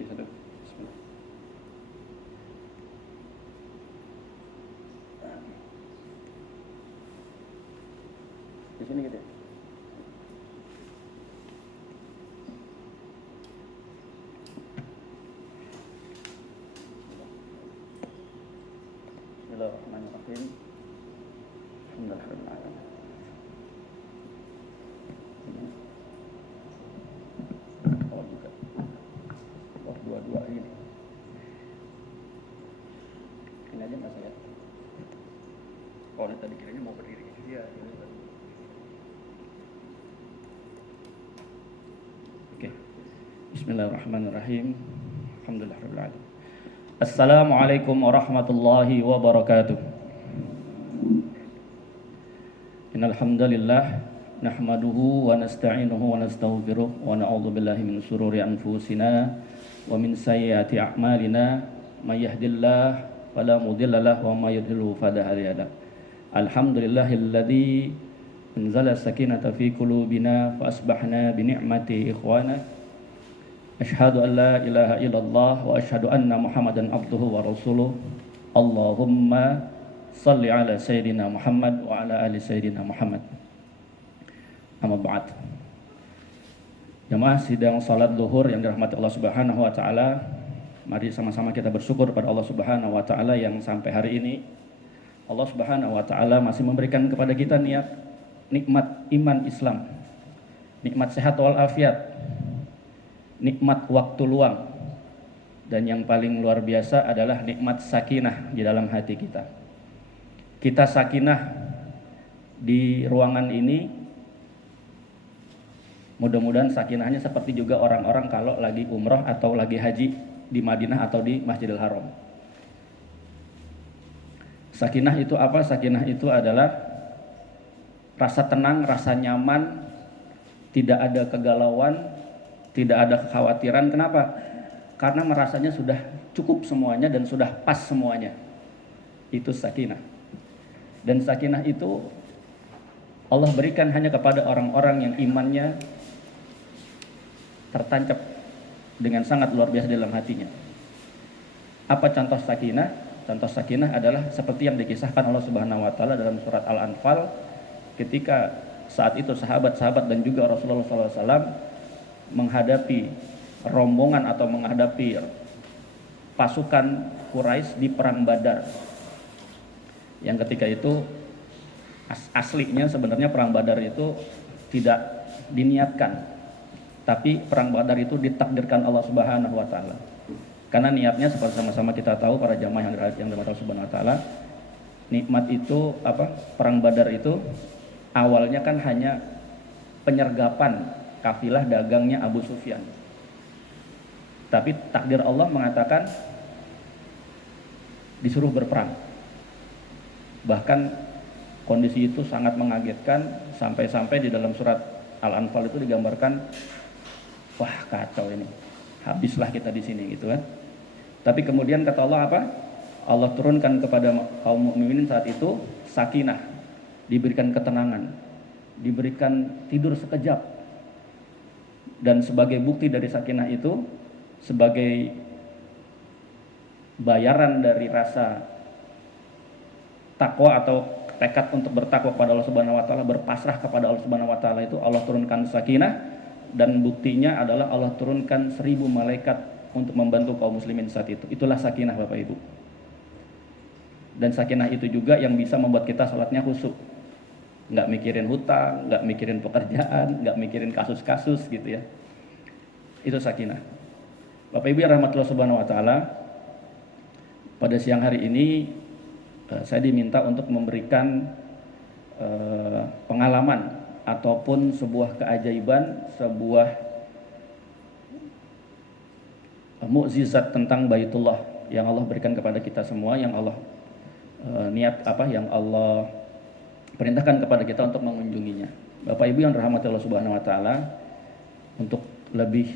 Cek satu. Bismillah. Di sini gitu ya. Bismillahirrahmanirrahim. Alhamdulillahirrahmanirrahim. Oh juga. Oh dua-dua ini. Ini aja nggak saya. Oh ini tadi kiranya mau berdiri. Iya. Oke. Bismillahirrahmanirrahim. Alhamdulillahirrahmanirrahim. Assalamualaikum warahmatullahi wabarakatuh. Innal hamdalillah nahmaduhu wa nasta'inuhu wa nastaghfiruh wa na'udzu billahi min shururi anfusina wa min sayyiati a'malina may yahdihillahu fala mudilla lahu wa may yudlilhu fala hadiya lahu. Alhamdulillahilladzi anzala sakinata fi qulubina fa asbahna bi ni'mati ikhwana. Asyhadu an la ilaha illallah wa asyhadu anna Muhammadan abduhu wa rasuluh. Allahumma salli ala sayyidina Muhammad wa ala ali sayyidina Muhammad. Amma ba'd. Jamaah sidang salat zuhur yang dirahmati Allah Subhanahu wa taala, mari sama-sama kita bersyukur pada Allah Subhanahu wa taala yang sampai hari ini Allah Subhanahu wa taala masih memberikan kepada kita nikmat iman Islam, nikmat sehat wal afiat, nikmat waktu luang, dan yang paling luar biasa adalah nikmat sakinah di dalam hati kita. Kita sakinah di ruangan ini, mudah-mudahan sakinahnya seperti juga orang-orang kalau lagi umroh atau lagi haji di Madinah atau di Masjidil Haram. Sakinah itu apa? Sakinah itu adalah rasa tenang, rasa nyaman, tidak ada kegalauan, tidak ada kekhawatiran. Kenapa? Karena merasanya sudah cukup semuanya dan sudah pas semuanya. Itu sakinah. Dan sakinah itu Allah berikan hanya kepada orang-orang yang imannya tertancap dengan sangat luar biasa dalam hatinya. Apa contoh sakinah? Contoh sakinah adalah seperti yang dikisahkan Allah Subhanahu wa taala dalam surat Al-Anfal ketika saat itu sahabat-sahabat dan juga Rasulullah SAW menghadapi rombongan atau menghadapi pasukan Quraisy di perang Badar. Yang ketika itu aslinya sebenarnya perang Badar itu tidak diniatkan, tapi perang Badar itu ditakdirkan Allah Subhanahu wa taala. Karena niatnya seperti sama-sama kita tahu para jamaah yang dirahmati Allah Subhanahu wa taala, nikmat itu perang Badar itu awalnya kan hanya penyergapan kafilah dagangnya Abu Sufyan. Tapi takdir Allah mengatakan disuruh berperang. Bahkan kondisi itu sangat mengagetkan sampai-sampai di dalam surat Al-Anfal itu digambarkan, wah kacau ini, habislah kita di sini gitu kan. Tapi kemudian kata Allah apa? Allah turunkan kepada kaum mukminin saat itu sakinah, diberikan ketenangan, diberikan tidur sekejap. Dan sebagai bukti dari sakinah itu, sebagai bayaran dari rasa takwa atau tekad untuk bertakwa kepada Allah Subhanahu wa taala, berpasrah kepada Allah Subhanahu wa taala, itu Allah turunkan sakinah, dan buktinya adalah Allah turunkan 1000 malaikat untuk membantu kaum muslimin saat itu. Itulah sakinah Bapak Ibu. Dan sakinah itu juga yang bisa membuat kita salatnya khusyuk. Nggak mikirin hutang, nggak mikirin pekerjaan, nggak mikirin kasus-kasus gitu ya. Itu sakinah. Bapak Ibu yang rahmatullah Subhanahu wa taala, pada siang hari ini saya diminta untuk memberikan pengalaman ataupun sebuah keajaiban, sebuah mukjizat tentang Baitullah yang Allah berikan kepada kita semua, yang Allah yang Allah perintahkan kepada kita untuk mengunjunginya. Bapak Ibu yang dirahmati Allah Subhanahu wa taala, untuk lebih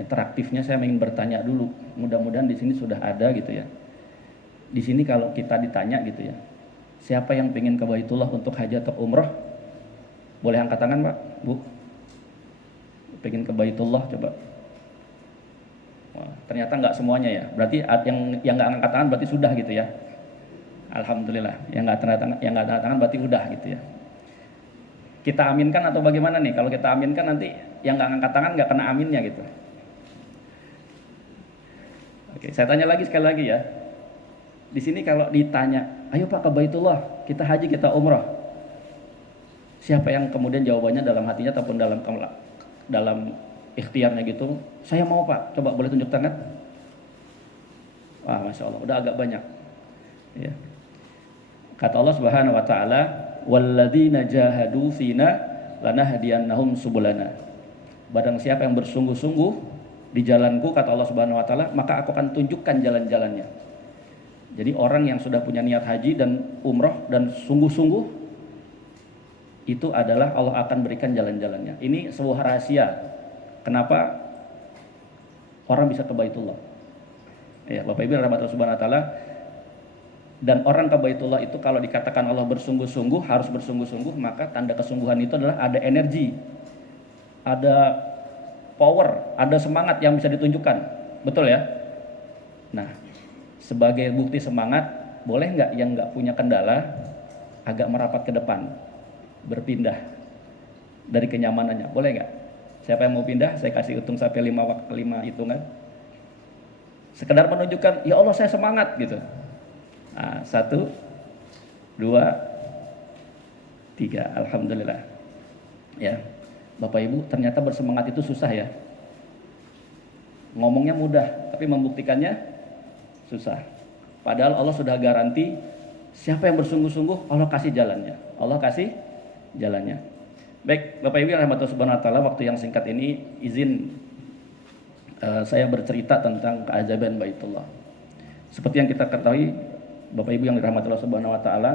interaktifnya saya ingin bertanya dulu. Mudah-mudahan di sini sudah ada gitu ya. Di sini kalau kita ditanya gitu ya, siapa yang pengen ke Baitullah untuk haji atau umrah? Boleh angkat tangan Pak, Bu? Pengen ke Baitullah coba. Wah, ternyata nggak semuanya ya. Berarti yang nggak angkat tangan berarti sudah gitu ya. Alhamdulillah. Yang nggak tanda tangan berarti udah gitu ya. Kita aminkan atau bagaimana nih? Kalau kita aminkan nanti yang nggak angkat tangan nggak kena aminnya gitu. Oke, saya tanya lagi sekali lagi ya. Di sini kalau ditanya, ayo Pak ke Baitullah, kita haji, kita umrah. Siapa yang kemudian jawabannya dalam hatinya ataupun dalam ikhtiarnya gitu, saya mau Pak, coba boleh tunjuk tangan? Wah, Masya Allah, udah agak banyak. Ya. Kata Allah Subhanahu Wa Taala, walladzina jahadu fina lanahdiyannahum subulana. Barang siapa yang bersungguh-sungguh di jalanku, kata Allah Subhanahu Wa Taala, maka aku akan tunjukkan jalan-jalannya. Jadi orang yang sudah punya niat haji dan umroh dan sungguh-sungguh, itu adalah Allah akan berikan jalan-jalannya. Ini sebuah rahasia. Kenapa orang bisa ke Baitullah? Ya, Bapak Ibu rahmatullah subhanahu wa ta'ala. Dan orang ke Baitullah itu kalau dikatakan Allah bersungguh-sungguh, harus bersungguh-sungguh, maka tanda kesungguhan itu adalah ada energi, ada power, ada semangat yang bisa ditunjukkan. Betul ya? Nah, sebagai bukti semangat, boleh nggak yang nggak punya kendala agak merapat ke depan, berpindah dari kenyamanannya, boleh nggak? Siapa yang mau pindah, saya kasih hitung sampai 5 hitungan. Sekedar menunjukkan, ya Allah saya semangat gitu. Nah, 1, 2, 3, alhamdulillah. Ya, Bapak Ibu, ternyata bersemangat itu susah ya. Ngomongnya mudah, tapi membuktikannya susah. Padahal Allah sudah garansi, siapa yang bersungguh-sungguh, Allah kasih jalannya. Allah kasih jalannya. Baik, Bapak Ibu yang rahmatullahi subhanahu wa ta'ala, waktu yang singkat ini izin saya bercerita tentang keajaiban Baitullah. Seperti yang kita ketahui, Bapak Ibu yang dirahmati Allah Subhanahu wa taala,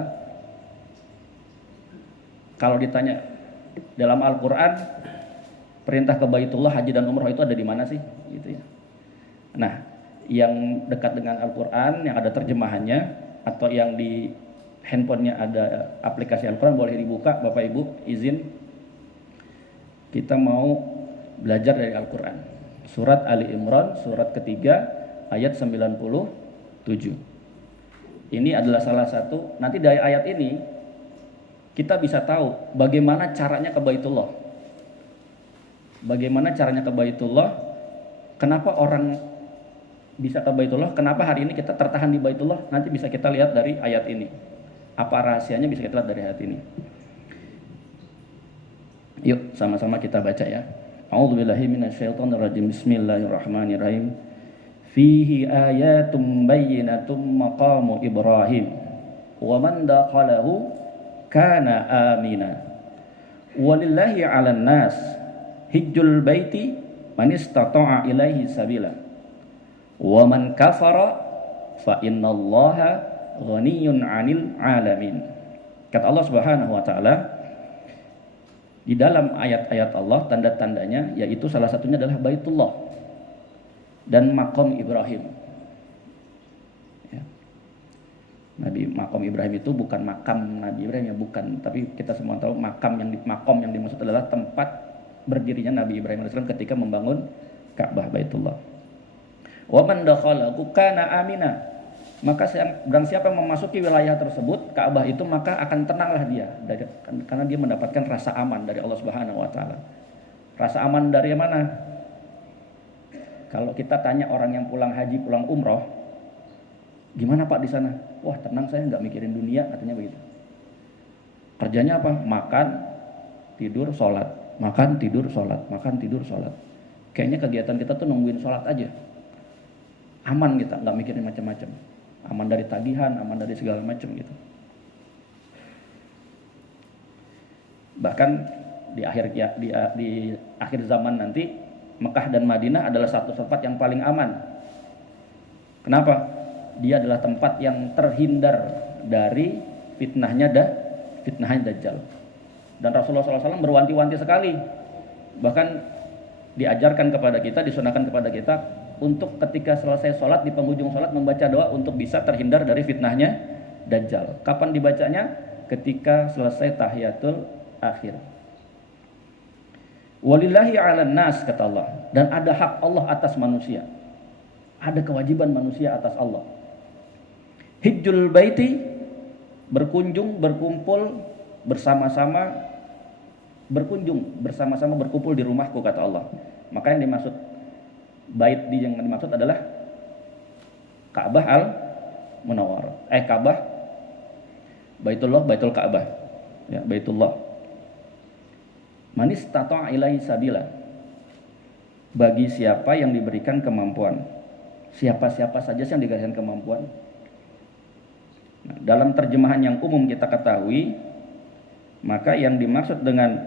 kalau ditanya dalam Al-Qur'an perintah ke Baitullah, haji dan umrah itu ada di mana sih? Gitu ya. Nah, yang dekat dengan Al-Qur'an, yang ada terjemahannya atau yang di handphonenya ada aplikasi Al-Qur'an, boleh dibuka. Bapak Ibu izin kita mau belajar dari Al-Qur'an. Surat Ali Imran, surat ketiga, ayat 97. Ini adalah salah satu, nanti dari ayat ini kita bisa tahu bagaimana caranya ke Baitullah. Bagaimana caranya ke Baitullah, kenapa orang bisa ke Baitullah, kenapa hari ini kita tertahan di Baitullah, nanti bisa kita lihat dari ayat ini. Apa rahasianya bisa kita lihat dari ayat ini. Yuk sama-sama kita baca ya. A'udzubillahi minasyaitonirrajim. Bismillahirrahmanirrahim. Fihi ayatum bayyinatum maqamu Ibrahim wa man dakhalahu kana amina. Walillahi 'alan nas hijjul baiti man istata'a ilaihi sabila. Wa man kafara fa innallaha ghaniyyun 'anil 'alamin. Kata Allah Subhanahu wa taala, di dalam ayat-ayat Allah, tanda-tandanya, yaitu salah satunya adalah Baitullah dan Maqam Ibrahim. Ya. Maqam Ibrahim itu bukan makam Nabi Ibrahim ya, bukan. Tapi kita semua tahu maqam yang dimaksud adalah tempat berdirinya Nabi Ibrahim AS ketika membangun Ka'bah Baitullah. Wa man dakhalahu kana amina. Maka barang siapa yang memasuki wilayah tersebut, Ka'bah itu, maka akan tenanglah dia karena dia mendapatkan rasa aman dari Allah Subhanahu wa taala. Rasa aman dari mana? Kalau kita tanya orang yang pulang haji, pulang umroh, gimana Pak di sana? Wah, tenang, saya nggak mikirin dunia, katanya begitu. Kerjanya apa? Makan, tidur, sholat. Makan, tidur, sholat. Makan, tidur, sholat. Kayaknya kegiatan kita tuh nungguin sholat aja. Aman kita, nggak mikirin macam-macam. Aman dari tagihan, aman dari segala macam gitu. Bahkan di akhir zaman nanti, Mekah dan Madinah adalah satu tempat yang paling aman. Kenapa? Dia adalah tempat yang terhindar dari fitnahnya Dajjal. Dan Rasulullah SAW berwanti-wanti sekali. Bahkan diajarkan kepada kita, disunahkan kepada kita untuk ketika selesai sholat, di penghujung sholat membaca doa untuk bisa terhindar dari fitnahnya Dajjal. Kapan dibacanya? Ketika selesai tahiyatul akhir. Walillahi 'alan nas, kata Allah, dan ada hak Allah atas manusia. Ada kewajiban manusia atas Allah. Hijjul baiti, berkunjung, berkumpul bersama-sama, berkumpul di rumahku, kata Allah. Maka yang dimaksud bait yang dimaksud adalah Ka'bah al-Munawwarah. Ka'bah, Baitullah, Baitul Ka'bah. Ya, Baitullah. Man istata'a ilaihi sabila. Bagi siapa yang diberikan kemampuan. Siapa-siapa saja yang diberikan kemampuan. Nah, dalam terjemahan yang umum kita ketahui, maka yang dimaksud dengan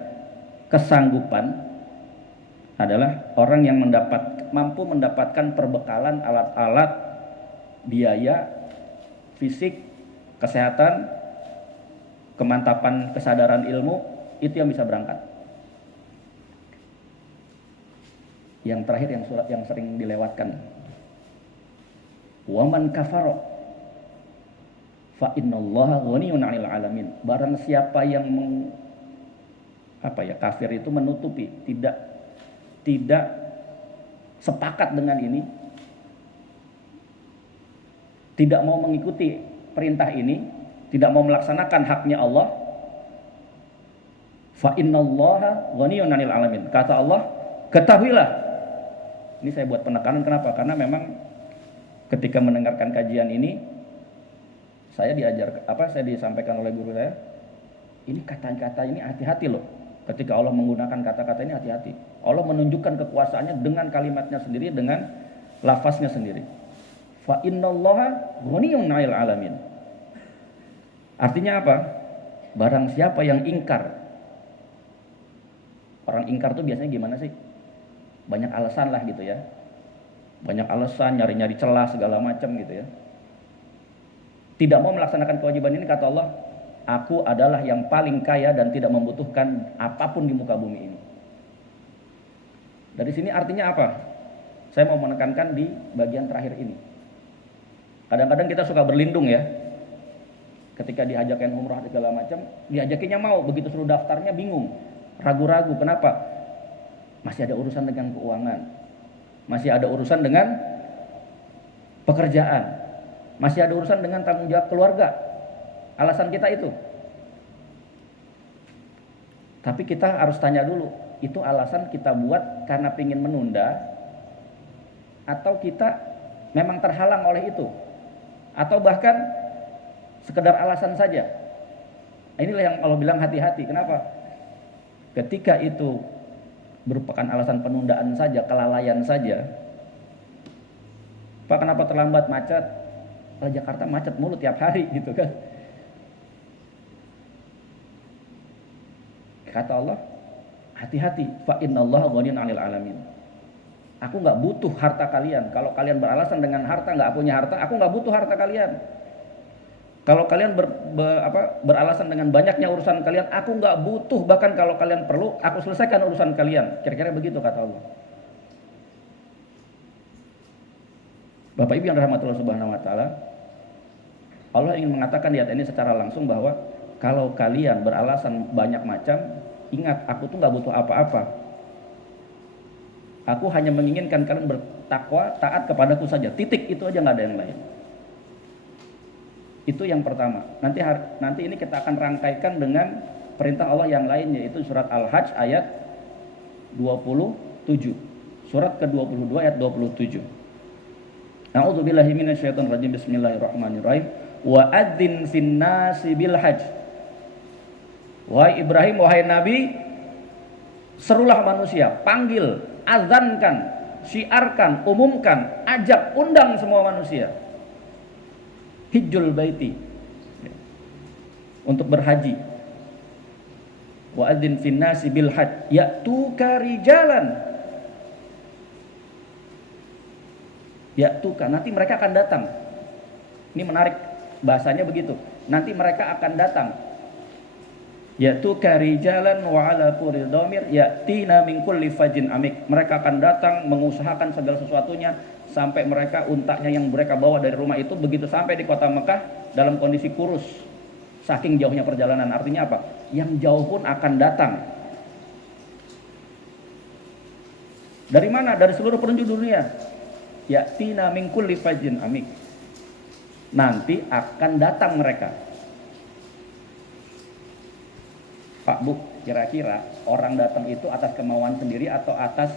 kesanggupan adalah orang yang mampu mendapatkan perbekalan alat-alat, biaya, fisik, kesehatan, kemantapan kesadaran ilmu, itu yang bisa berangkat. Yang terakhir yang surat yang sering dilewatkan. Waman kafara fa innallaha ghaniyun 'anil 'alamin. Barang siapa yang kafir itu menutupi, tidak sepakat dengan ini, tidak mau mengikuti perintah ini, tidak mau melaksanakan haknya Allah, fa innallaha ghaniyun 'anil 'alamin. Kata Allah, ketahuilah. Ini saya buat penekanan, kenapa? Karena memang ketika mendengarkan kajian ini, saya disampaikan oleh guru saya, ini kata-kata ini hati-hati loh. Ketika Allah menggunakan kata-kata ini hati-hati. Allah menunjukkan kekuasaannya dengan kalimatnya sendiri, dengan lafaznya sendiri. Fa innallaha ghaniyun 'anil 'alamin. Artinya apa? Barang siapa yang ingkar. Orang ingkar tuh biasanya gimana sih? Banyak alasan lah gitu ya. Banyak alasan, nyari-nyari celah segala macam gitu ya. Tidak mau melaksanakan kewajiban ini, kata Allah, aku adalah yang paling kaya dan tidak membutuhkan apapun di muka bumi ini. Dari sini artinya apa? Saya mau menekankan di bagian terakhir ini. Kadang-kadang kita suka berlindung ya. Ketika diajakin umrah segala macam, diajakinnya mau, begitu suruh daftarnya bingung, ragu-ragu. Kenapa? Masih ada urusan dengan keuangan, masih ada urusan dengan pekerjaan, masih ada urusan dengan tanggung jawab keluarga. Alasan kita itu. Tapi kita harus tanya dulu, itu alasan kita buat karena ingin menunda, atau kita memang terhalang oleh itu, atau bahkan sekedar alasan saja. Inilah yang Allah bilang hati-hati. Kenapa? Ketika itu merupakan alasan penundaan saja, kelalaian saja. Pak, kenapa terlambat, macet? Jakarta macet mulu tiap hari gitu kan. Kata Allah, hati-hati, fa innallaha ghaniyun 'anil 'alamin. Aku nggak butuh harta kalian. Kalau kalian beralasan dengan harta, nggak punya harta, aku nggak butuh harta kalian. Kalau kalian beralasan dengan banyaknya urusan kalian, aku nggak butuh. Bahkan kalau kalian perlu, aku selesaikan urusan kalian. Kira-kira begitu kata Allah. Bapak Ibu yang dirahmati Allah Subhanahu Wa Taala, Allah ingin mengatakan di ayat ini secara langsung bahwa kalau kalian beralasan banyak macam, ingat, aku tuh nggak butuh apa-apa. Aku hanya menginginkan kalian bertakwa, taat kepadaku saja. Titik, itu aja, nggak ada yang lain. Itu yang pertama. Nanti ini kita akan rangkaikan dengan perintah Allah yang lain, yaitu surat Al-Hajj ayat 27. Surat ke-22 ayat 27. A'udzubillahi minasyaitonir rajim. Bismillahirrahmanirrahim. Wa adzin finnasi bil hajj. Wahai Ibrahim, wahai Nabi, serulah manusia, panggil, azankan, syiarkan, umumkan, ajak, undang semua manusia. Hijjul baiti, untuk berhaji. Wa adzin finnasi bil hajj ya'tuka rijalan. Ya'tuka, nanti mereka akan datang. Ini menarik bahasanya begitu. Nanti mereka akan datang. Ya'tuka rijalan wa ala kulli dhamir ya'tina min kulli fajin amik. Mereka akan datang mengusahakan segala sesuatunya sampai mereka, untanya yang mereka bawa dari rumah itu, begitu sampai di kota Mekah dalam kondisi kurus, saking jauhnya perjalanan. Artinya apa? Yang jauh pun akan datang. Dari mana? Dari seluruh penjuru dunia. Ya'tina min kulli fajjin amik. Nanti akan datang mereka. Pak Bu, kira-kira orang datang itu atas kemauan sendiri atau atas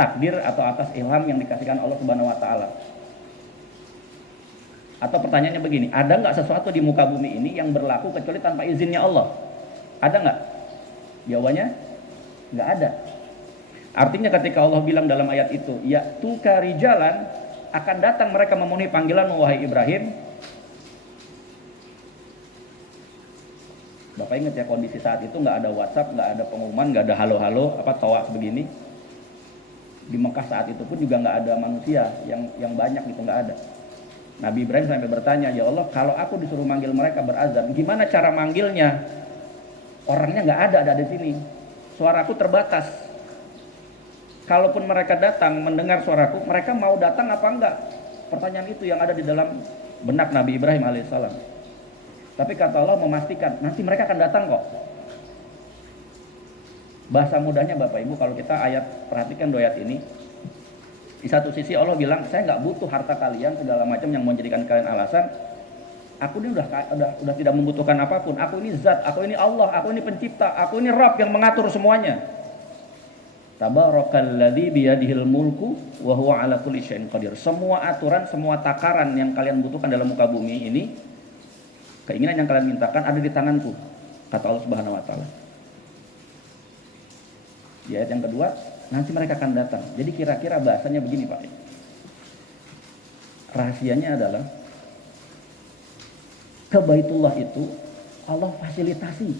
takdir atau atas ilham yang dikasihkan Allah Subhanahu wa taala? Atau pertanyaannya begini, ada nggak sesuatu di muka bumi ini yang berlaku kecuali tanpa izinnya Allah? Ada nggak? Jawabannya nggak ada. Artinya ketika Allah bilang dalam ayat itu, ya tuka rijalan, akan datang mereka memenuhi panggilan wahai Ibrahim. Bapak ingat ya, kondisi saat itu nggak ada WhatsApp, nggak ada pengumuman, nggak ada halo-halo apa tawaf begini. Di Mekah saat itu pun juga nggak ada manusia yang banyak gitu, nggak ada. Nabi Ibrahim sampai bertanya, ya Allah, kalau aku disuruh manggil mereka berazan, gimana cara manggilnya? Orangnya nggak ada di sini. Suaraku terbatas. Kalaupun mereka datang mendengar suaraku, mereka mau datang apa enggak? Pertanyaan itu yang ada di dalam benak Nabi Ibrahim alaihissalam. Tapi kata Allah memastikan, nanti mereka akan datang kok. Bahasa mudahnya Bapak Ibu, kalau kita perhatikan ayat ini, di satu sisi Allah bilang, saya nggak butuh harta kalian segala macam yang menjadikan kalian alasan. Aku ini udah tidak membutuhkan apapun. Aku ini zat, aku ini Allah, aku ini pencipta, aku ini Rabb yang mengatur semuanya. Tabarakalladzi biyadihil mulku wa huwa ala kulli syai'in qadir. Semua aturan, semua takaran yang kalian butuhkan dalam muka bumi ini, keinginan yang kalian mintakan ada di tanganku, kata Allah Subhanahu wa taala. Di ayat yang kedua, nanti mereka akan datang. Jadi kira-kira bahasanya begini Pak. Rahasianya adalah ke Baitullah itu Allah fasilitasi.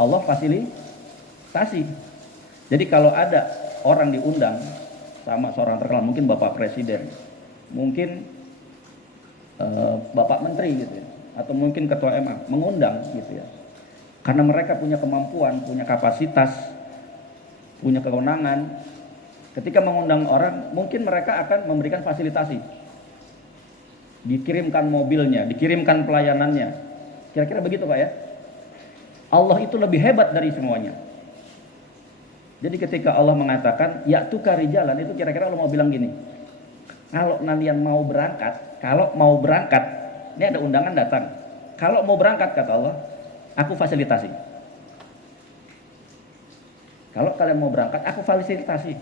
Allah fasilitasi. Jadi kalau ada orang diundang sama seorang terkenal, mungkin Bapak Presiden, mungkin Bapak Menteri gitu ya, atau mungkin Ketua MA mengundang gitu ya. Karena mereka punya kemampuan, punya kapasitas, punya kewenangan. Ketika mengundang orang, mungkin mereka akan memberikan fasilitasi. Dikirimkan mobilnya, dikirimkan pelayanannya. Kira-kira begitu Pak ya. Allah itu lebih hebat dari semuanya. Jadi ketika Allah mengatakan ya tuka rijalan, itu kira-kira Allah mau bilang gini. Kalau kalian mau berangkat, ini ada undangan datang. Kalau mau berangkat kata Allah, aku fasilitasi. Kalau kalian mau berangkat, aku fasilitasi.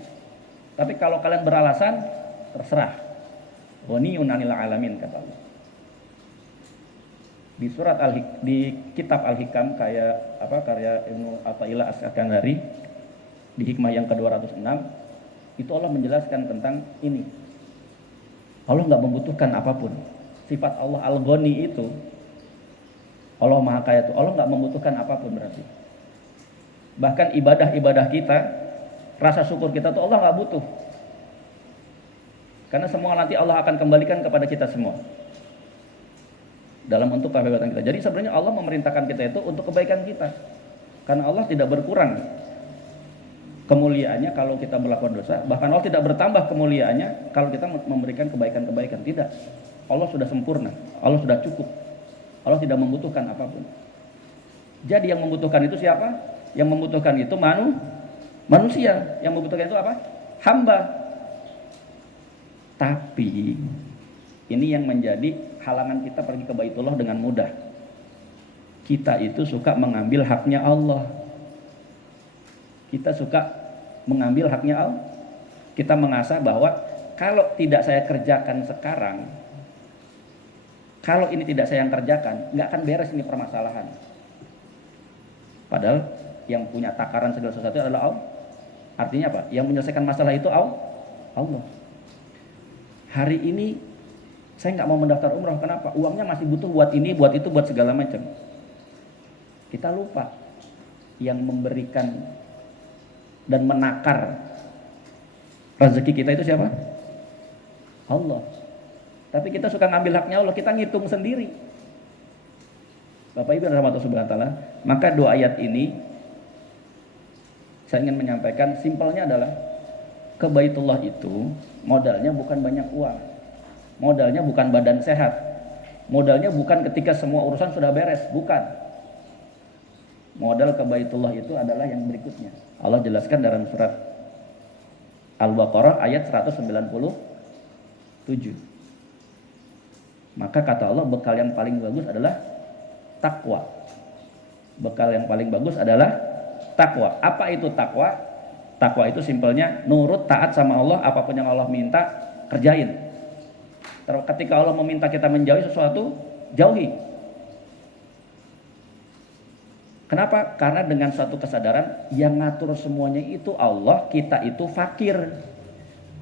Tapi kalau kalian beralasan, terserah. Ghaniyun 'anil 'alamin kata Allah. Di di kitab Al-Hikam karya Ibnu Athaillah As-Sakandari, di hikmah yang ke-206, itu Allah menjelaskan tentang ini. Allah nggak membutuhkan apapun. Sifat Allah Al-Ghani itu, Allah Maha Kaya itu, Allah nggak membutuhkan apapun berarti. Bahkan ibadah-ibadah kita, rasa syukur kita tuh Allah nggak butuh. Karena semua nanti Allah akan kembalikan kepada kita semua. Dalam bentuk kebaikan kita. Jadi sebenarnya Allah memerintahkan kita itu untuk kebaikan kita. Karena Allah tidak berkurang kemuliaannya kalau kita melakukan dosa, bahkan Allah tidak bertambah kemuliaannya kalau kita memberikan kebaikan-kebaikan. Tidak. Allah sudah sempurna, Allah sudah cukup. Allah tidak membutuhkan apapun. Jadi yang membutuhkan itu siapa? Yang membutuhkan itu manusia. Yang membutuhkan itu apa? Hamba. Tapi ini yang menjadi halangan kita pergi ke Baitullah dengan mudah. Kita itu suka mengambil haknya Allah. Kita suka mengambil haknya Allah. Kita mengasah bahwa kalau tidak saya kerjakan sekarang, kalau ini tidak saya yang kerjakan, nggak akan beres ini permasalahan. Padahal yang punya takaran segala sesuatu adalah Allah. Artinya apa? Yang menyelesaikan masalah itu Allah. Hari ini saya nggak mau mendaftar umroh. Kenapa? Uangnya masih butuh buat ini, buat itu, buat segala macam. Kita lupa yang memberikan dan menakar rezeki kita itu siapa? Allah. Tapi kita suka ngambil haknya Allah, kita ngitung sendiri. Bapak Ibu yang rahmati Subhanahu wa taala, maka dua ayat ini saya ingin menyampaikan simpelnya adalah ke Baitullah itu modalnya bukan banyak uang. Modalnya bukan badan sehat. Modalnya bukan ketika semua urusan sudah beres, bukan. Modal ke Baitullah itu adalah yang berikutnya. Allah jelaskan dalam surat Al-Baqarah ayat 197. Maka kata Allah, bekal yang paling bagus adalah takwa. Bekal yang paling bagus adalah takwa. Apa itu takwa? Takwa itu simpelnya nurut, taat sama Allah, apapun yang Allah minta, kerjain. Ketika Allah meminta kita menjauhi sesuatu, jauhi. Kenapa? Karena dengan suatu kesadaran yang ngatur semuanya itu Allah, kita itu fakir.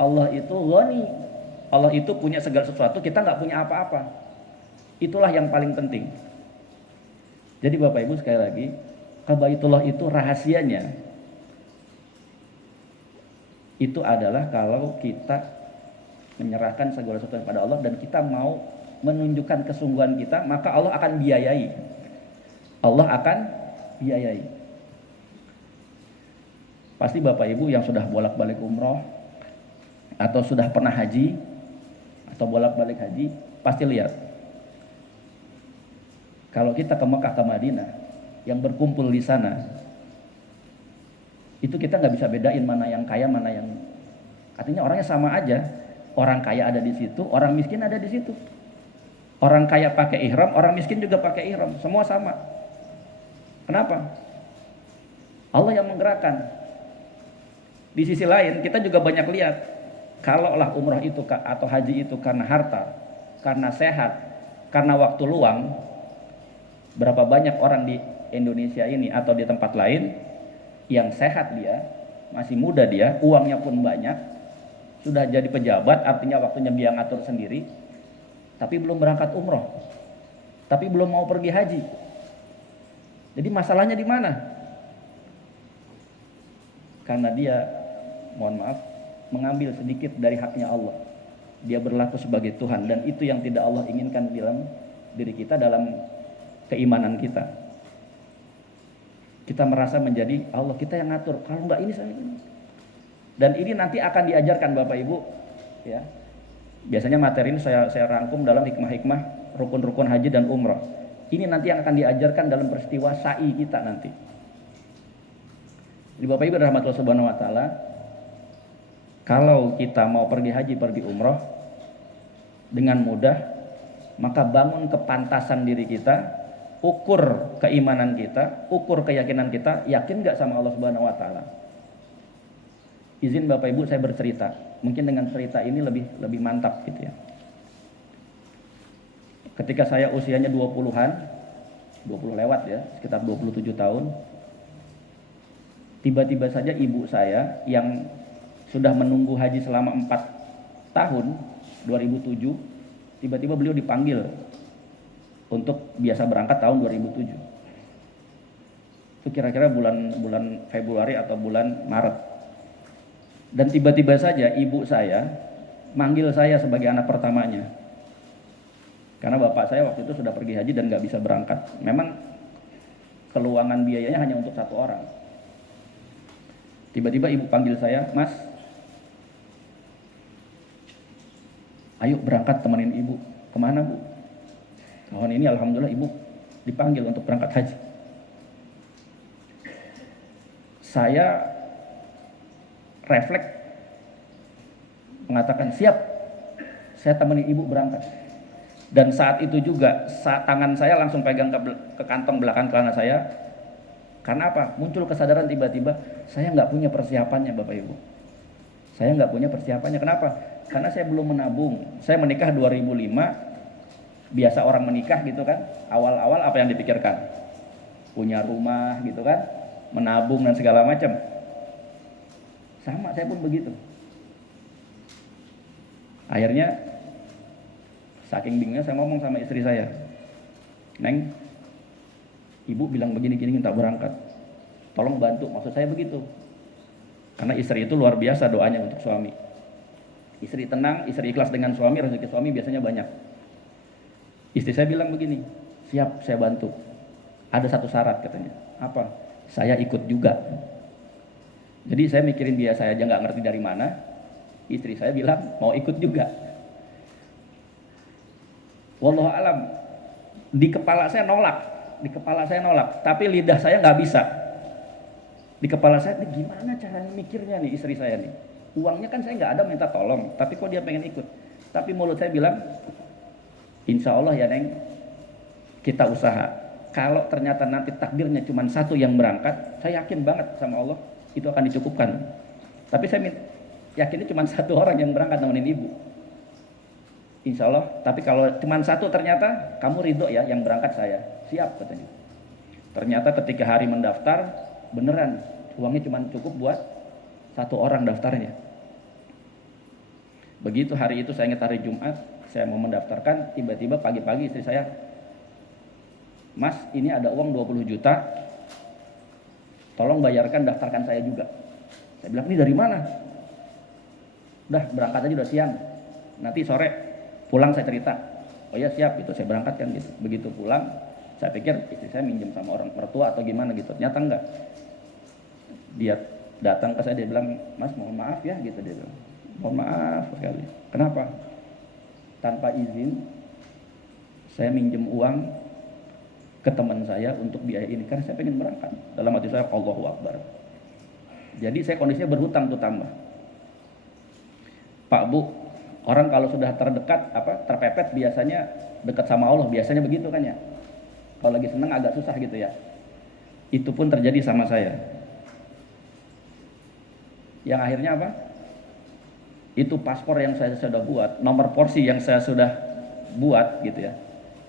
Allah itu ghani. Allah itu punya segala sesuatu, kita nggak punya apa-apa. Itulah yang paling penting. Jadi Bapak Ibu sekali lagi, ke Baitullah itu rahasianya itu adalah kalau kita menyerahkan segala sesuatu kepada Allah dan kita mau menunjukkan kesungguhan kita, maka Allah akan biayai. Allah akan biayai. Pasti Bapak Ibu yang sudah bolak-balik umroh atau sudah pernah haji atau bolak-balik haji pasti lihat. Kalau kita ke Mekah ke Madinah yang berkumpul di sana, itu kita nggak bisa bedain mana yang kaya mana yang, artinya orangnya sama aja. Orang kaya ada di situ, orang miskin ada di situ. Orang kaya pakai ihram, orang miskin juga pakai ihram, semua sama. Kenapa? Allah yang menggerakkan. Di sisi lain kita juga banyak lihat, kalaulah umrah itu atau haji itu karena harta, karena sehat, karena waktu luang, berapa banyak orang di Indonesia ini atau di tempat lain yang sehat dia, masih muda dia, uangnya pun banyak, sudah jadi pejabat, artinya waktunya dia ngatur sendiri, tapi belum berangkat umroh, tapi belum mau pergi haji. Jadi masalahnya di mana? Karena dia, mohon maaf, mengambil sedikit dari haknya Allah. Dia berlaku sebagai Tuhan, dan itu yang tidak Allah inginkan dalam diri kita, dalam keimanan kita. Kita merasa menjadi Allah, kita yang ngatur. Kalau enggak ini saya ini. Dan ini nanti akan diajarkan Bapak Ibu, ya. Biasanya materi ini saya rangkum dalam hikmah-hikmah rukun-rukun haji dan umrah. Ini nanti yang akan diajarkan dalam peristiwa sa'i kita nanti. Jadi Bapak Ibu rahmatullah subhanahu wa ta'ala, kalau kita mau pergi haji, pergi umrah dengan mudah, maka bangun kepantasan diri kita, ukur keimanan kita, ukur keyakinan kita, yakin gak sama Allah subhanahu wa ta'ala. Izin Bapak Ibu saya bercerita, mungkin dengan cerita ini lebih mantap gitu ya. Ketika saya usianya 20-an, 20 lewat ya, sekitar 27 tahun, tiba-tiba saja ibu saya yang sudah menunggu haji selama 4 tahun, 2007, tiba-tiba beliau dipanggil untuk biasa berangkat tahun 2007. Itu kira-kira bulan Februari atau bulan Maret. Dan tiba-tiba saja ibu saya manggil saya sebagai anak pertamanya. Karena bapak saya waktu itu sudah pergi haji dan gak bisa berangkat. Memang keluangan biayanya hanya untuk 1 orang. Tiba-tiba ibu panggil saya, "Mas, ayo berangkat temenin ibu." "Kemana, Bu?" "Tahun ini alhamdulillah ibu dipanggil untuk berangkat haji." Saya refleks mengatakan, "Siap, saya temenin ibu berangkat." Dan saat itu juga tangan saya langsung pegang ke kantong belakang celana saya. Karena apa? Muncul kesadaran tiba-tiba, saya nggak punya persiapannya Bapak Ibu. Saya nggak punya persiapannya. Kenapa? Karena saya belum menabung. Saya menikah 2005, biasa orang menikah gitu kan. Awal-awal apa yang dipikirkan? Punya rumah gitu kan, menabung dan segala macam. Sama, saya pun begitu. Akhirnya saking bingungnya saya ngomong sama istri saya, "Neng, ibu bilang begini-gini minta berangkat. Tolong bantu." Maksud saya begitu. Karena istri itu luar biasa doanya untuk suami. Istri tenang, istri ikhlas dengan suami, rezeki suami biasanya banyak. Istri saya bilang begini, "Siap, saya bantu. Ada satu syarat," katanya. "Apa?" "Saya ikut juga." Jadi saya mikirin biaya saya aja nggak ngerti dari mana. Istri saya bilang mau ikut juga. Wallahu alam, di kepala saya nolak, tapi lidah saya nggak bisa. Di kepala saya, ini gimana caranya mikirnya nih istri saya nih. Uangnya kan saya nggak ada minta tolong, tapi kok dia pengen ikut. Tapi mulut saya bilang, insya Allah ya Neng, kita usaha. Kalau ternyata nanti takdirnya cuma satu yang berangkat, saya yakin banget sama Allah itu akan dicukupkan. Tapi saya yakinnya cuma satu orang yang berangkat nemenin ibu. Insya Allah. Tapi kalau cuma satu ternyata kamu ridho ya yang berangkat saya, siap katanya. Ternyata ketika hari mendaftar beneran uangnya cuma cukup buat satu orang daftarnya. Begitu hari itu saya ingat hari Jumat, saya mau mendaftarkan, tiba-tiba pagi-pagi istri saya, Mas, ini ada uang 20 juta, tolong bayarkan, daftarkan saya juga. Saya bilang, ini dari mana? Udah berangkat aja, udah siang, nanti sore pulang saya cerita. Oh ya siap, gitu, saya berangkatkan gitu. Begitu pulang, saya pikir istri saya minjem sama orang mertua atau gimana gitu, ternyata enggak. Dia datang ke saya, dia bilang, Mas mohon maaf ya gitu, dia bilang, mohon maaf sekali. Kenapa? Tanpa izin saya minjem uang ke teman saya untuk biaya ini karena saya pengen berangkat. Dalam hati saya Allahu Akbar. Jadi saya kondisinya berhutang tuh tambah. Pak Bu, orang kalau sudah terdekat terpepet biasanya dekat sama Allah, biasanya begitu kan ya. Kalau lagi senang agak susah gitu ya. Itu pun terjadi sama saya. Yang akhirnya apa? Itu paspor yang saya sudah buat, nomor porsi yang saya sudah buat gitu ya.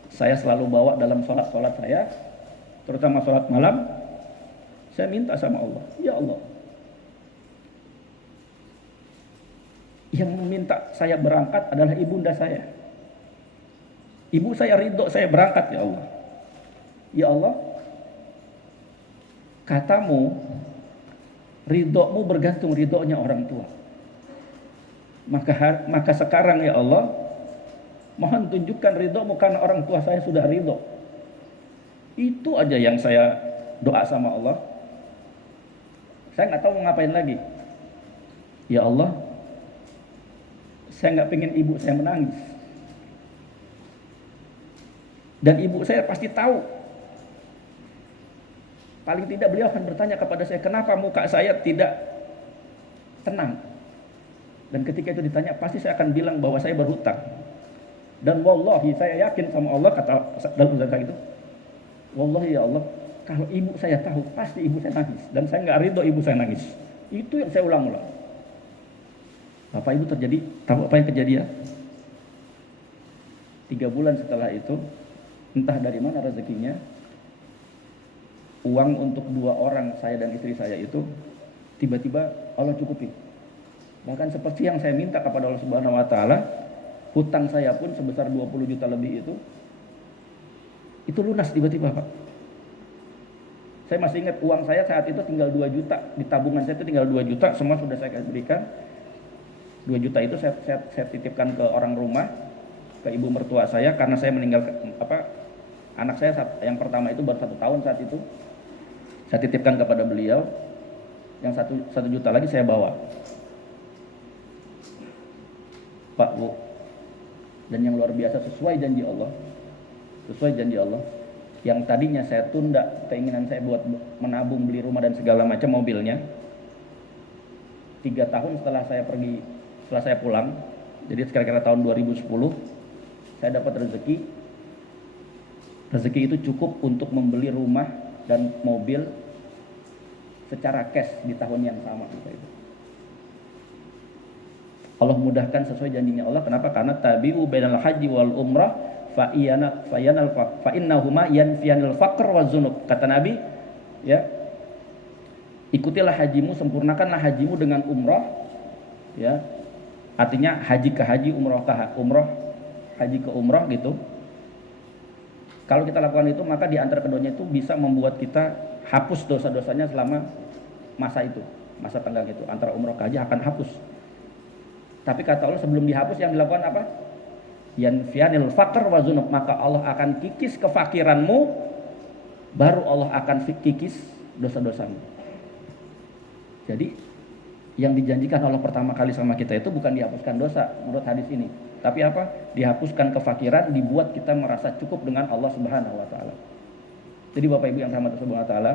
Saya selalu bawa dalam sholat-sholat saya, terutama sholat malam. Saya minta sama Allah, ya Allah, yang meminta saya berangkat adalah ibunda saya. Ibu saya ridho saya berangkat ya Allah. Ya Allah, katamu ridhomu bergantung ridhonya orang tua. Maka sekarang ya Allah, mohon tunjukkan ridhomu karena orang tua saya sudah ridho. Itu aja yang saya doa sama Allah. Saya nggak tahu mau ngapain lagi. Ya Allah, saya nggak pengen ibu saya menangis. Dan ibu saya pasti tahu. Paling tidak beliau akan bertanya kepada saya, kenapa muka saya tidak tenang. Dan ketika itu ditanya, pasti saya akan bilang bahwa saya berhutang. Dan wallahi saya yakin sama Allah, kata dalam ucapan itu, wallahi ya Allah, kalau ibu saya tahu pasti ibu saya nangis. Dan saya nggak ridho ibu saya nangis. Itu yang saya ulang-ulang. Bapak Ibu terjadi, tahu apa yang kejadian? 3 bulan setelah itu, entah dari mana rezekinya, uang untuk 2 orang saya dan istri saya itu tiba-tiba Allah cukupi. Bahkan seperti yang saya minta kepada Allah Subhanahu wa taala, hutang saya pun sebesar 20 juta lebih itu lunas tiba-tiba, Pak. Saya masih ingat uang saya saat itu tinggal 2 juta, di tabungan saya itu tinggal 2 juta, semua sudah saya berikan. 2 juta itu saya titipkan ke orang rumah, ke ibu mertua saya karena saya meninggal anak saya yang pertama itu baru 1 tahun saat itu. Saya titipkan kepada beliau. Yang 1 juta lagi saya bawa. Pak Bu, dan yang luar biasa sesuai janji Allah, yang tadinya saya tunda keinginan saya buat menabung beli rumah dan segala macam mobilnya, 3 tahun setelah saya pulang, jadi kira-kira tahun 2010, saya dapat rezeki itu cukup untuk membeli rumah dan mobil secara cash di tahun yang sama gitu. Allah mudahkan sesuai janjinya Allah. Kenapa? Karena tabi'u bainal haji wal umrah fa innahuma yanfiyanil faqr waz zunub. Kata Nabi, ya. Ikutilah hajimu, sempurnakanlah hajimu dengan umrah, ya. Artinya haji ke haji, umrah ke umrah, haji ke umrah gitu. Kalau kita lakukan itu, maka di antara keduanya itu bisa membuat kita hapus dosa-dosanya selama masa tenggang itu. Antara umrah ke haji akan hapus. Tapi kata Allah sebelum dihapus yang dilakukan apa? Yanfiyanil faqr wa zunub, maka Allah akan kikis kefakiranmu, baru Allah akan kikis dosa-dosamu. Jadi yang dijanjikan Allah pertama kali sama kita itu bukan dihapuskan dosa menurut hadis ini, tapi apa? Dihapuskan kefakiran, dibuat kita merasa cukup dengan Allah Subhanahu wa taala. Jadi Bapak Ibu yang rahmat Allah Subhanahu wa taala,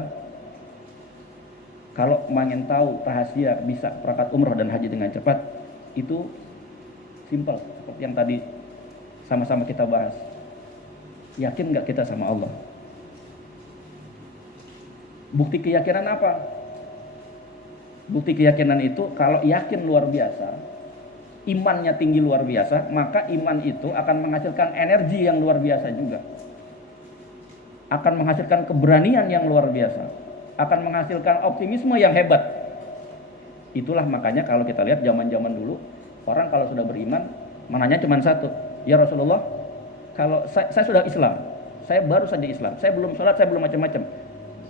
Kalau ingin tahu rahasia bisa berangkat umroh dan haji dengan cepat, itu simple, seperti yang tadi sama-sama kita bahas. Yakin nggak kita sama Allah? Bukti keyakinan apa? Bukti keyakinan itu kalau yakin luar biasa, imannya tinggi luar biasa, maka iman itu akan menghasilkan energi yang luar biasa juga. Akan menghasilkan keberanian yang luar biasa. Akan menghasilkan optimisme yang hebat. Itulah makanya kalau kita lihat zaman-zaman dulu, orang kalau sudah beriman, mananya cuma satu. Ya Rasulullah, kalau saya sudah Islam, saya baru saja Islam, saya belum sholat, saya belum macam-macam.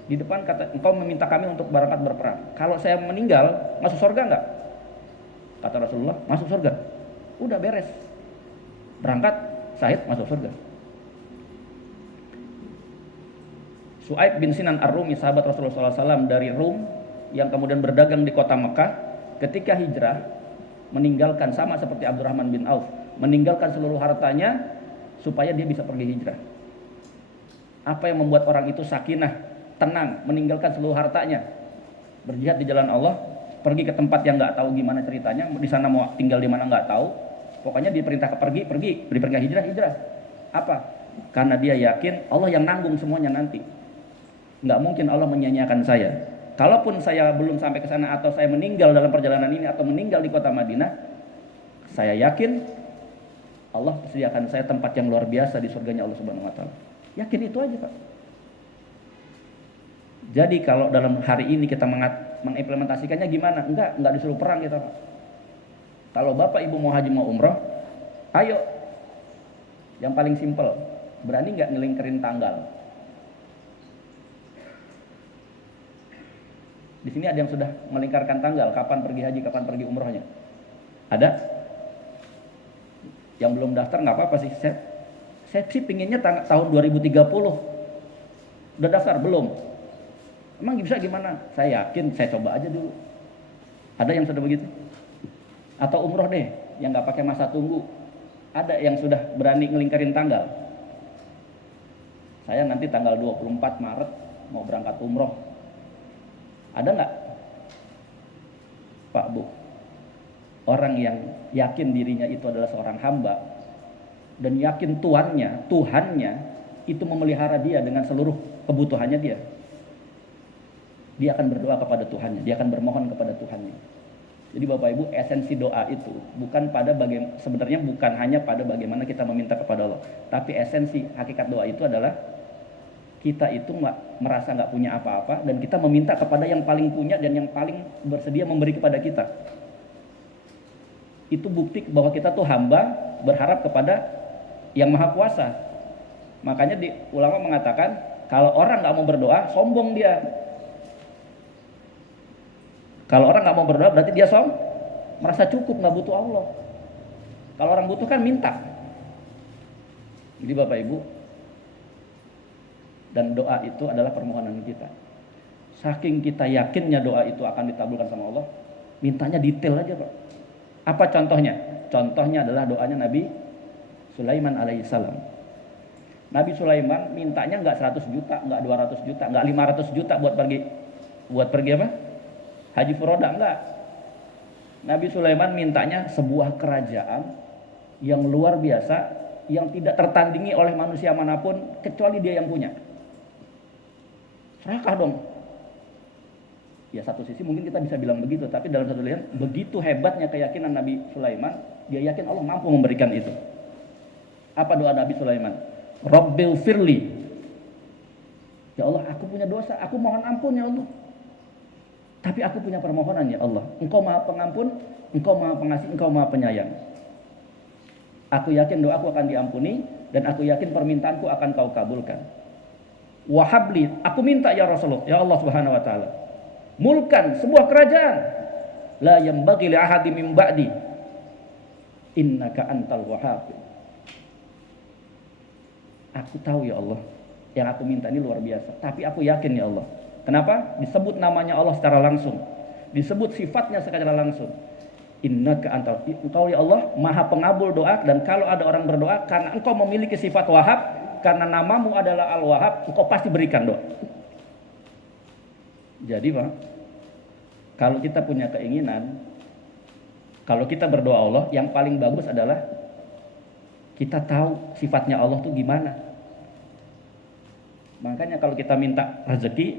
Di depan kata, engkau meminta kami untuk berangkat berperang. Kalau saya meninggal, masuk surga enggak? Kata Rasulullah, masuk surga. Udah beres. Berangkat, syahid, masuk surga. Su'aib bin Sinan Ar-Rumi, sahabat Rasulullah SAW dari Rum, yang kemudian berdagang di kota Mekah, ketika hijrah, meninggalkan sama seperti Abdurrahman bin Auf, meninggalkan seluruh hartanya, supaya dia bisa pergi hijrah. Apa yang membuat orang itu sakinah, tenang, meninggalkan seluruh hartanya, berjihad di jalan Allah, pergi ke tempat yang nggak tahu gimana ceritanya, di sana mau tinggal di mana nggak tahu, pokoknya diperintah pergi, diperintah hijrah. Apa? Karena dia yakin Allah yang nanggung semuanya nanti. Nggak mungkin Allah menyia-nyiakan saya. Kalaupun saya belum sampai ke sana atau saya meninggal dalam perjalanan ini atau meninggal di kota Madinah, saya yakin Allah sediakan saya tempat yang luar biasa di surganya Allah Subhanahu wa taala. Yakin itu aja, Pak. Jadi kalau dalam hari ini kita mengimplementasikannya gimana? Enggak disuruh perang kita, Pak. Kalau Bapak Ibu mau haji mau umroh, ayo. Yang paling simpel, berani nggak ngelingkerin tanggal? Di sini ada yang sudah melingkarkan tanggal, kapan pergi haji, kapan pergi umrohnya? Ada? Yang belum daftar nggak apa-apa sih. Saya sih pinginnya tahun 2030. Udah daftar belum? Emang bisa gimana? Saya yakin, saya coba aja dulu. Ada yang sudah begitu? Atau umroh deh, yang nggak pakai masa tunggu. Ada yang sudah berani ngelingkarin tanggal. Saya nanti tanggal 24 Maret mau berangkat umroh. Ada nggak, Pak Bu? Orang yang yakin dirinya itu adalah seorang hamba dan yakin Tuhannya itu memelihara dia dengan seluruh kebutuhannya dia. Dia akan berdoa kepada Tuhannya, dia akan bermohon kepada Tuhannya. Jadi Bapak Ibu, esensi doa itu sebenarnya bukan hanya pada bagaimana kita meminta kepada Allah, tapi esensi hakikat doa itu adalah kita itu merasa nggak punya apa-apa dan kita meminta kepada yang paling punya dan yang paling bersedia memberi kepada kita. Itu bukti bahwa kita tuh hamba berharap kepada yang maha kuasa. Makanya ulama mengatakan kalau orang nggak mau berdoa, sombong dia. Kalau orang nggak mau berdoa berarti dia merasa cukup, nggak butuh Allah. Kalau orang butuh kan minta. Jadi Bapak Ibu, dan doa itu adalah permohonan kita. Saking kita yakinnya doa itu akan dikabulkan sama Allah, mintanya detail aja, Pak. Apa contohnya? Contohnya adalah doanya Nabi Sulaiman alaihissalam. Nabi Sulaiman mintanya nggak 100 juta, nggak 200 juta, nggak 500 juta buat pergi apa? Haji furoda, enggak. Nabi Sulaiman mintanya sebuah kerajaan yang luar biasa, yang tidak tertandingi oleh manusia manapun kecuali dia yang punya. Serakah dong. Ya satu sisi mungkin kita bisa bilang begitu, tapi dalam satu lihat begitu hebatnya keyakinan Nabi Sulaiman, dia yakin Allah mampu memberikan itu. Apa doa Nabi Sulaiman? Rabbil firli. Ya Allah, aku punya dosa, aku mohon ampun ya Allah. Tapi aku punya permohonan ya Allah. Engkau Maha Pengampun, Engkau Maha Pengasih, Engkau Maha Penyayang. Aku yakin doaku akan diampuni dan aku yakin permintaanku akan Kau kabulkan. Wahabli, aku minta ya Rasulullah, ya Allah Subhanahu wa taala. Mulkan sebuah kerajaan la yambaghi li ahadi min ba'di. Innaka antal wahhab. Aku tahu ya Allah, yang aku minta ini luar biasa, tapi aku yakin ya Allah. Kenapa? Disebut namanya Allah secara langsung, disebut sifatnya secara langsung. Innaka antal, Engkau ya Allah Maha Pengabul doa, dan kalau ada orang berdoa karena Engkau memiliki sifat Wahhab, karena namamu adalah Al-Wahhab, Engkau pasti berikan doa. Jadi Pak, Kalau kita punya keinginan, kalau kita berdoa Allah, yang paling bagus adalah kita tahu sifatnya Allah tuh gimana. Makanya kalau kita minta rezeki,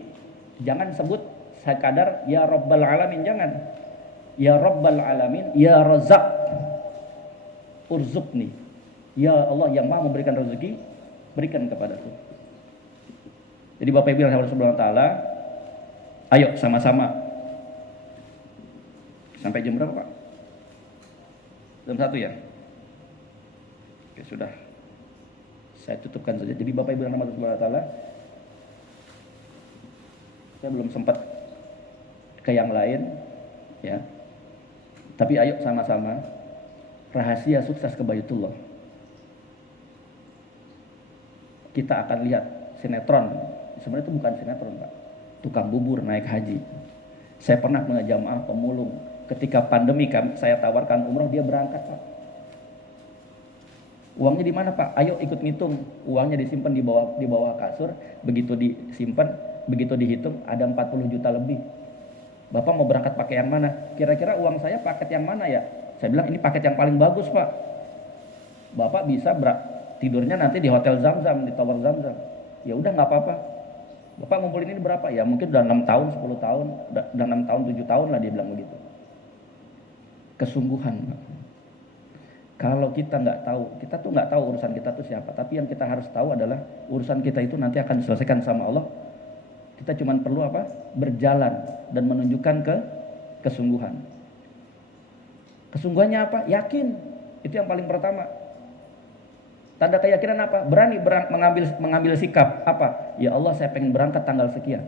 jangan sebut sekadar ya Rabbal Alamin, jangan. Ya Rabbal Alamin, ya Razak, urzukni. Ya Allah yang maha memberikan rezeki, berikan kepadaku. Jadi Bapak Ibu yang Allah Subhanahu wa taala, ayo sama-sama. Sampai jam berapa, Pak? Jam 1 ya? Oke, sudah. Saya tutupkan saja. Jadi Bapak Ibu yang Allah Subhanahu wa taala, saya belum sempat ke yang lain ya. Tapi ayo sama-sama rahasia sukses ke Baitullah. Kita akan lihat sinetron. Sebenarnya itu bukan sinetron, Pak. Tukang bubur naik haji. Saya pernah punya jamaah pemulung. Ketika pandemi saya tawarkan umroh, dia berangkat, Pak. Uangnya di mana, Pak? Ayo ikut ngitung. Uangnya disimpan di bawah kasur. Begitu disimpan, begitu dihitung ada 40 juta lebih. Bapak mau berangkat pakai yang mana? Kira-kira uang saya paket yang mana ya? Saya bilang ini paket yang paling bagus, Pak. Bapak bisa tidurnya nanti di hotel Zamzam, di tower Zamzam. Ya udah nggak apa-apa. Bapak ngumpulin ini berapa? Ya mungkin udah 6 tahun, 10 tahun, udah 6 tahun, 7 tahun lah dia bilang begitu. Kesungguhan, Pak. Kalau kita nggak tahu, kita tuh nggak tahu urusan kita tuh siapa. Tapi yang kita harus tahu adalah urusan kita itu nanti akan diselesaikan sama Allah. Kita cuma perlu apa? Berjalan dan menunjukkan kesungguhan. Kesungguhannya apa? Yakin. Itu yang paling pertama. Tanda keyakinan apa? Berani mengambil sikap. Apa? Ya Allah, saya pengen berangkat tanggal sekian.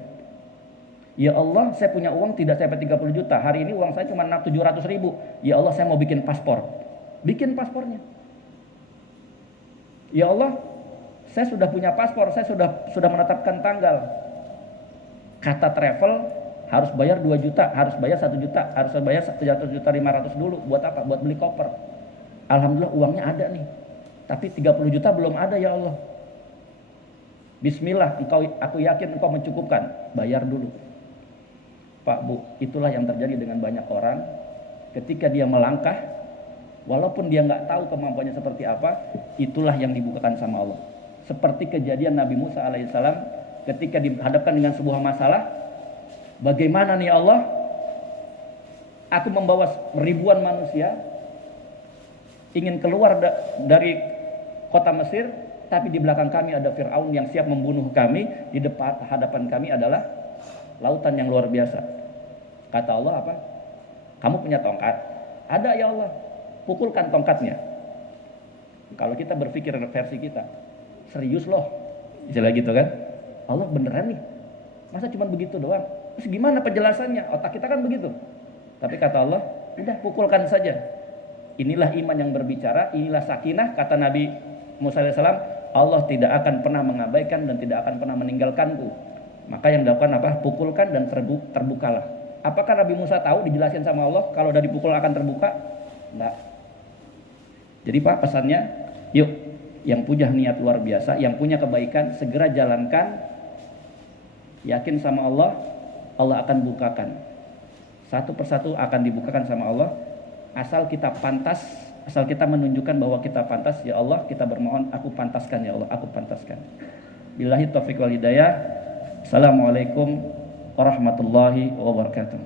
Ya Allah, saya punya uang tidak sampai 30 juta. Hari ini uang saya cuma 700 ribu. Ya Allah, saya mau bikin paspor. Bikin paspornya. Ya Allah, saya sudah punya paspor. Saya sudah menetapkan tanggal. Kata travel harus bayar 2 juta, harus bayar 1 juta, harus bayar 1.500.000 dulu. Buat apa? Buat beli koper. Alhamdulillah uangnya ada nih. Tapi 30 juta belum ada ya Allah. Bismillah, aku yakin engkau mencukupkan. Bayar dulu. Pak Bu, itulah yang terjadi dengan banyak orang. Ketika dia melangkah, walaupun dia nggak tahu kemampuannya seperti apa, itulah yang dibukakan sama Allah. Seperti kejadian Nabi Musa alaihissalam ketika dihadapkan dengan sebuah masalah. Bagaimana nih Allah? Aku membawa ribuan manusia ingin keluar dari kota Mesir, tapi di belakang kami ada Fir'aun yang siap membunuh kami. Di depan hadapan kami adalah lautan yang luar biasa. Kata Allah apa? Kamu punya tongkat? Ada ya Allah. Pukulkan tongkatnya. Kalau kita berpikir versi kita, serius loh, istilah gitu kan? Allah beneran nih? Masa cuma begitu doang? Terus gimana penjelasannya? Otak kita kan begitu. Tapi kata Allah, udah pukulkan saja. Inilah iman yang berbicara, inilah sakinah. Kata Nabi Musa AS, Allah tidak akan pernah mengabaikan dan tidak akan pernah meninggalkanku. Maka yang dilakukan apa? Pukulkan dan terbukalah. Apakah Nabi Musa tahu dijelasin sama Allah kalau udah dipukul akan terbuka? Enggak. Jadi Pak, pesannya, yuk yang punya niat luar biasa, yang punya kebaikan segera jalankan. Yakin sama Allah, Allah akan bukakan. Satu persatu akan dibukakan sama Allah. Asal kita pantas, asal kita menunjukkan bahwa kita pantas, ya Allah kita bermohon, aku pantaskan ya Allah, aku pantaskan. Billahi taufiq wal hidayah. Assalamualaikum warahmatullahi wabarakatuh.